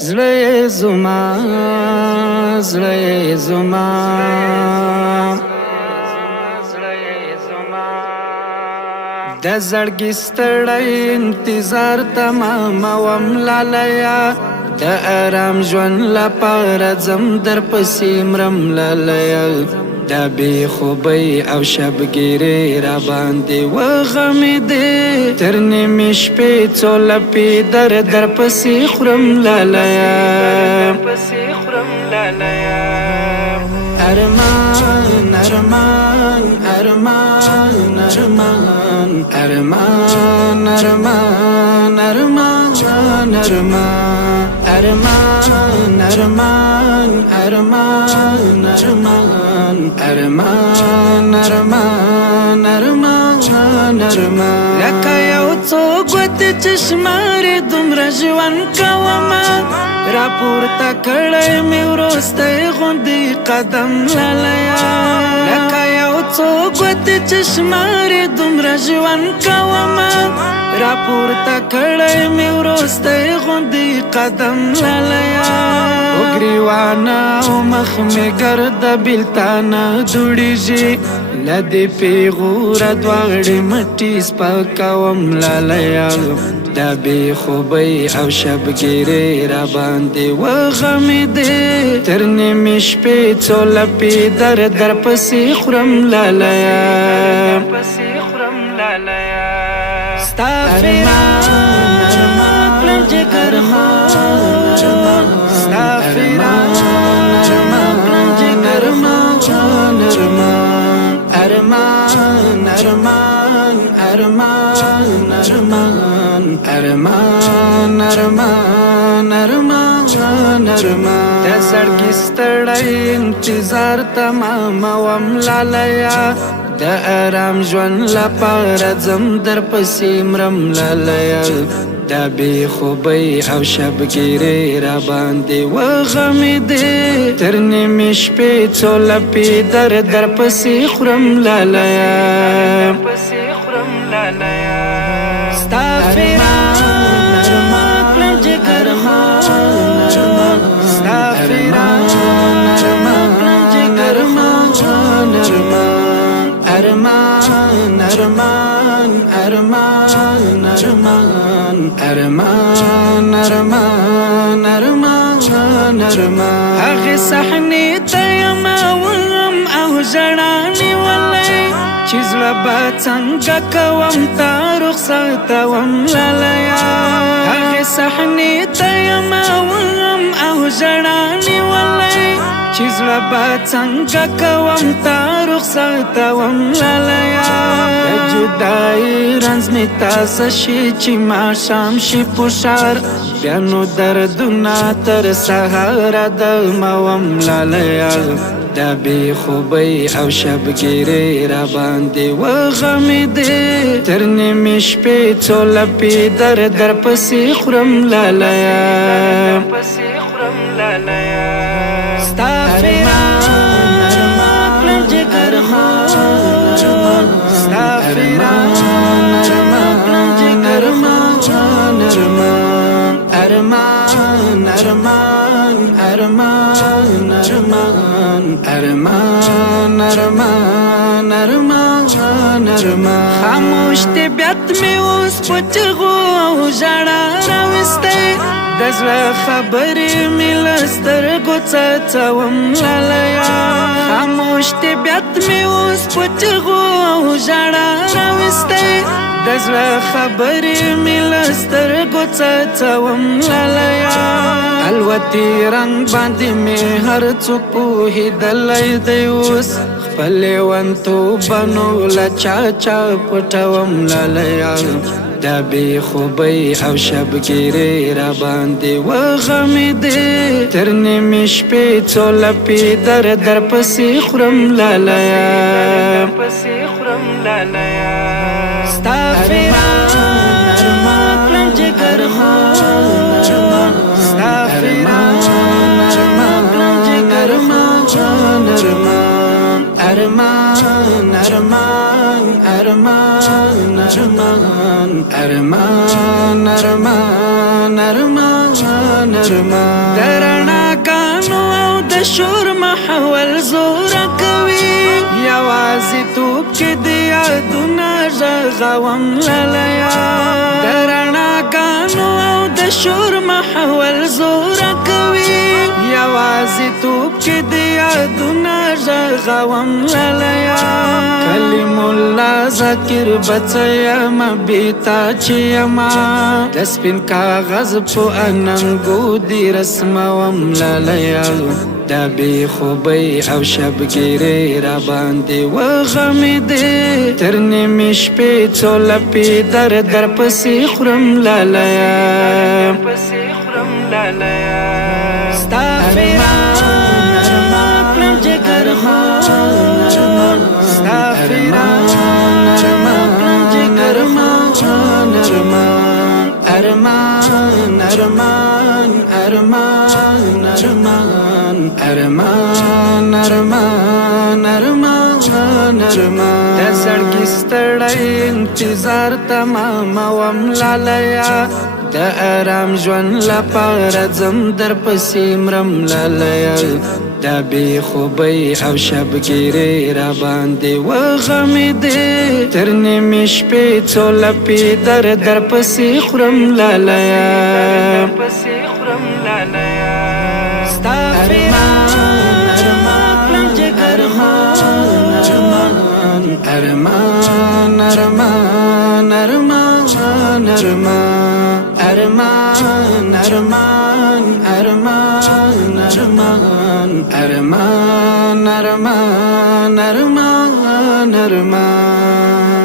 زړه زما زړه زما د زړګي ستړی انتظار تمام وم لالیا د آرام ژوند لپاره ځم در پسې مرم لالیا د بې خوبۍ او شبګیرې را باندې وغمېدې تر نیمې شپې څو لپې در پسې خورم لالیا ارمان ارمان ارمان ارمان ارمان ارمان ارمان ارمان ارمان ارمان ارمان ارمان ارمان ارمان ارمان ارمان لکه یو څوک وتې چشمارې دومره ژوند کومه راپورته کړی مې وروستی غوندې قدم لالیا لکه یو څوک وتې چشمارې دومره ژوند کومه راپورته کړی مې وروستی غوندې قدم لالیا وګریوانه او مخ مې ګرده بېلتانه دوړېږي له دې پیغوره دواړې مټې سپکوم لالیا دا بې خوبۍ او شبګیرې را باندې وغمېدې تر نیمې شپې څو لپې در پسې خورم لالیا ستا فراق کړم جګر ارمان ستا فراق کړم جګر ارمان ارمان ارمان ارمان ارمان ارمان ارمان ارمان ارمان د زړګي ستړی انتظار تمام وم لالیا د آرام ژوند لپاره ځم در پسې مرم لالیا د بې خوبۍ او شبګیرې را باندې وغمېدې تر نیمې شپې څو لپې در پسې خورم لالیا ستا فراق کړم جګر ارمان ستا فراق کړم جګر ارمان ارمان ارمان ارمان ارمان ارمان ارمان ارمان ارمان هغې صحنې ته یم اوم او ژړا نیولی چې زړه به څنګه کوم تا رخصتوم لالیا هغې صحنې ته یم اوم او ژړا نیولی چې زړه به څنګه کوم تا رخصتوم لالیا د جدایي رنځ مې تازه شي چې ماښام شي پوشار بیا نو دردونه تر سهاره دموم لالیا دا بې خوبۍ او شبګیرې را باندې وغمېدې تر نیمې شپې څو لپې در پسې خورم لالیا ستا فراق کړم جګر ارمان ستا فراق کړم جګر ارمان ارمان ارمان ارمان ارمان ارمان ارمان ارمان ارمان خاموش طبیعت مې اوس په چغو او ژړا راوستی د زړه خبرې مې له سترګو څڅوم لالیا خاموش طبیعت مې اوس په چغو او ژړا راوستی د زړه خبرې مې له سترګو څڅوم لالیا الوتي رنګ باندې مې هر څوک پوهېدلی دی اوس خپل لیونتوبه له چا پټوم لالیا دا بې خوبۍ او شبګیرې را باندې وغمېدې تر نیمې شپې څو لپې در پسې خورم لالیا ستا فراق کړم جګر ارمان ستا فراق کړم جګر ارمان ارمان ارمان ارمان ارمان ارمان ارمان ارمان ارمان درنا کانو او د شور محول زور کوي یوازې توپ کې د یادونه غږوم لالیا درنا کانو او د شور محول زور کوي یوازې توپ کې د یادونه غږوم لالیا کلم الله ذکر بچیم بیتا چیما د سپین کاغذ په اننګو دی رسموم لالیا دا بی خوبی او شبگیری را باندې وغمیدې تر نیمې شپې څو لپې در پسې خورم لالیا ستا فراق کړم جګر خون ستا فراق کړم جګر خون ارمان ارمان ارمان ارمان ارمان ارمان ارمان ارمان د سړکې ستړی انتظار تمام وم لالیا د آرام ژوند لپاره ځم در پسې مرم لالیا دا بې خوبۍ او شبګیرې را باندې وغمیدې تر نیمې شپې څو لپې در پسې خورم لالیا ستا ارمان ارمان جګر ارمان ارمان ارمان ارمان ارمان ارمان ارمان ارمان ارمان ارمان ارمان ارمان